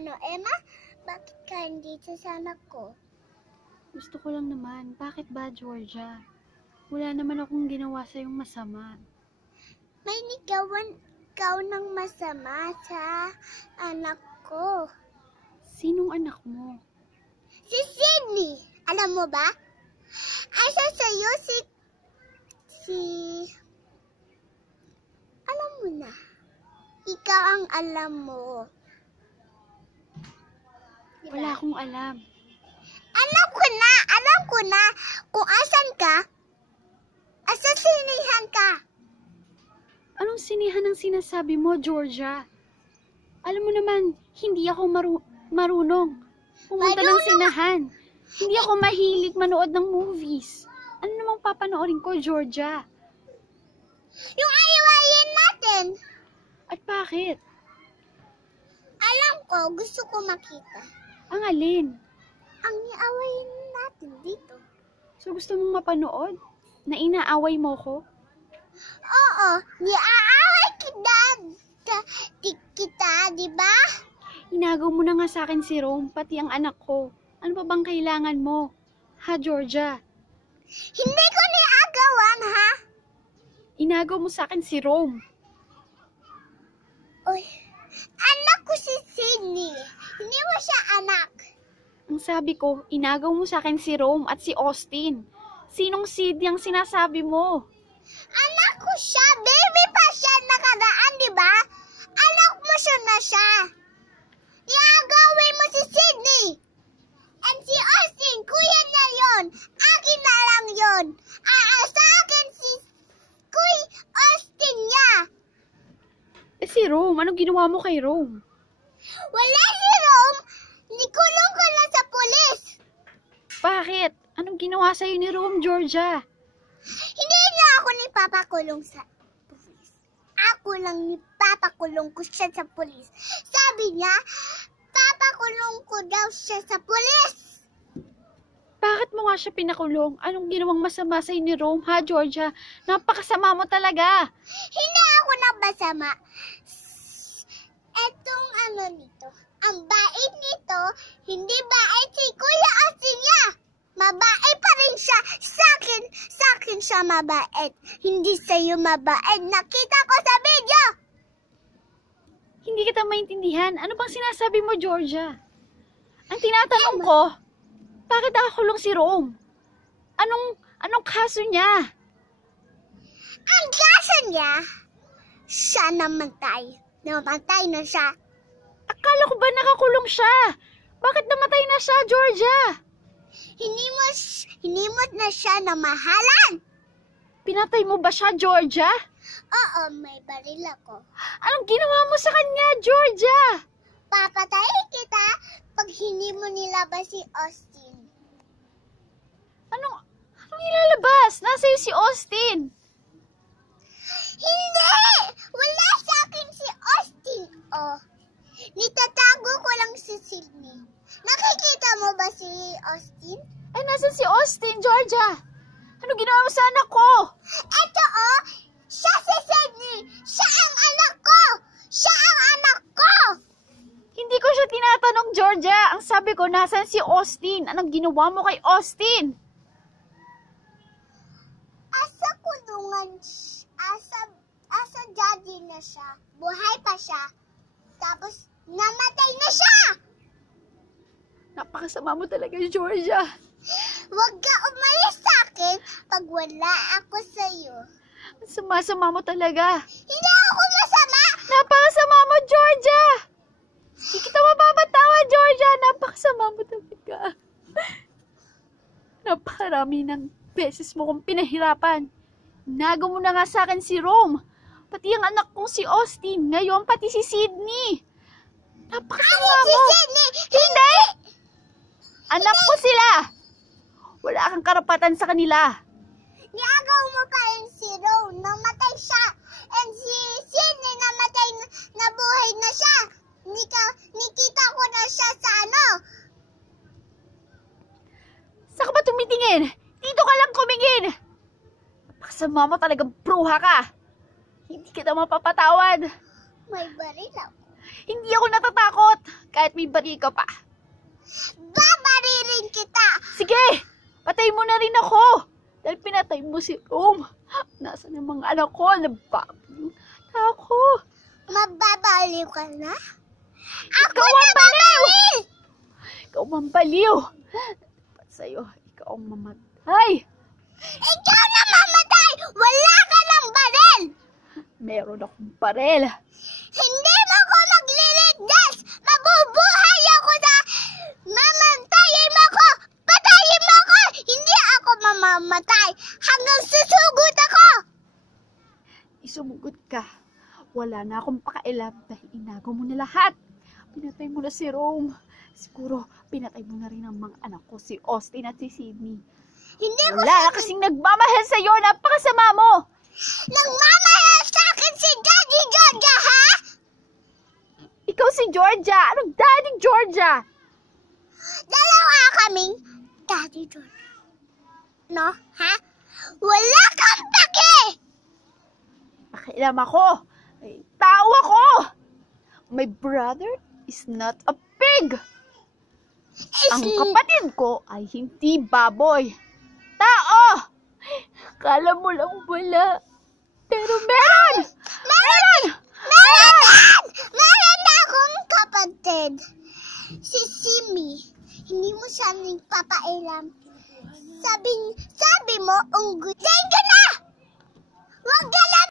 Ano, Emma? Bakit ka hindi sa anak ko? Gusto ko lang naman. Bakit ba, Georgia? Wala naman akong ginawa sa'yong masama. May nigawan ikaw ng masama sa anak ko. Sinong anak mo? Si Sydney! Alam mo ba? Asa sa'yo Alam mo na. Ikaw ang alam mo. Diba? Wala akong alam. Alam ko na kung asan ka. Asasinihan ka. Anong sinihan ang sinasabi mo, Georgia? Alam mo naman, hindi ako marunong pumunta ng sinahan. Hindi ako mahilig manood ng movies. Ano namang papanoorin ko, Georgia? Yung ayawayin natin. At bakit? Alam ko, gusto ko makita. Ang alin? Ang iawayin natin dito. So gusto mong mapanood? Na inaaway mo ko? Oo, iaaway kita, di ba? Inagaw mo na nga sa akin si Rome, pati ang anak ko. Ano pa bang kailangan mo? Ha, Georgia? Hindi ko niagawan, ha? Inagaw mo sa akin si Rome. Uy, anak ko si Sydney. Hindi mo siya anak. Ang sabi ko, inagaw mo sa akin si Rome at si Austin. Sinong Sid ang sinasabi mo? Anak ko siya. Baby pa siya nakaraan, di ba? Anak mo siya na siya. Iagawin mo si Sydney. And si Austin, kuya na yon. Akin na lang yon. Sa akin si Kuya Austin niya. Si Rome, anong ginawa mo kay Rome? Wala si Rome. Nikulong ko na sa pulis. Bakit? Anong ginawa sa'yo ni Rome, Georgia? Hindi na ako nipapakulong sa pulis. Ako lang nipapakulong ko siya sa pulis. Sabi niya, papakulong ko daw siya sa pulis. Bakit mo nga siya pinakulong? Anong ginawang masama sa'yo ni Rome, ha, Georgia? Napakasama mo talaga. Hindi ako nabasama. Etong nito. Ang bait nito, hindi bait si Kuya Austin niya. Mabait pa rin siya. Sa akin siya mabait. Hindi sa'yo mabait. Nakita ko sa video. Hindi kita maintindihan. Ano bang sinasabi mo, Georgia? Ang tinatanong ko, bakit nakakulong si Rome? Anong kaso niya? Ang kaso niya, siya namatay. Namatay na siya. Akala ko ba nakakulong siya? Bakit namatay na siya, Georgia? Hinimot na siya na mahalan. Pinatay mo ba siya, Georgia? Oo, may baril ako. Anong ginawa mo sa kanya, Georgia? Papatayin kita pag hindi mo nilabas si Austin. Anong ilalabas? Nasa'yo si Austin. Hindi! Wala sa akin si Austin. Oh, nitatago ko lang si Sydney. Nakikita mo ba si Austin? Ay, nasan si Austin, Georgia? Ano ginawa mo sa anak ko? Eto siya si Sydney. Siya ang anak ko. Siya ang anak ko. Hindi ko siya tinatanong, Georgia. Ang sabi ko, nasan si Austin? Anong ginawa mo kay Austin? Asa kulungan, asa daddy na siya. Buhay pa siya. Tapos, namatay na siya. Napakasama mo talaga, Georgia. Huwag ka umalis sa akin pag wala ako sa'yo. Sama-sama mo talaga. Hindi ako masama. Napakasama mo, Georgia. Hindi kita mapapatawa, Georgia. Napakasama mo talaga. Napakarami ng beses mo kong pinahirapan. Nagaw mo na nga sa akin si Rome. Pati ang anak kong si Austin. Ngayon, pati si Sydney. Napakasama mo. Si Sydney! Hindi! Anak ko sila. Wala kang karapatan sa kanila. Niagaw mo pa rin si Rome. Namatay siya. And si Sydney namatay, nabuhay na siya. Nikita ko na siya sa Saan ka ba tumitingin? Dito ka lang kumingin. Napakasama mo talagang bruha ka. Hindi kita mapapatawad. May baril ako. Hindi ako natatakot. kahit may bari ka pa. Babaririn kita. Sige, patay mo na rin ako. Dahil pinatay mo si Rome. Nasaan ang mga anak ko? Nababaliw na ako. Mababaliw ka na? Ikaw ang baliw! Ikaw ang baliw. Dapat sa'yo, ikaw ang mamatay. Ikaw na mamatay! Wala ka ng baril! Meron akong baril. Hindi mo ko magliligtas! Mabubuhay ako na mamantayin mo ko! Patayin mo ko! Hindi ako mamamatay hanggang susugot ako! Isumugot ka. Wala na akong pakailam dahil inagaw mo na lahat. Pinatay mo na si Rome. Siguro, pinatay mo na rin ang mga anak ko, si Austin at si Sydney. Hindi ko Wala na kasing nagmamahal sa'yo. Napakasama mo. nagmamahal sa akin si Daddy Georgia, ha? Ikaw si Georgia. Anong Daddy Georgia? Dalawa kaming Daddy Georgia. No, ha? Wala kang pake! Pakialam ako. Ay, tao ako. My brother is not a pig. Ang kapatid ko ay hindi baboy. Tao! Kala mo lang wala. Pero meron! Meron! Meron akong kapatid. Si Simi. Hindi mo siya nagpapailam. Sabi mo, unggoy. Thank you na! Huwag ka na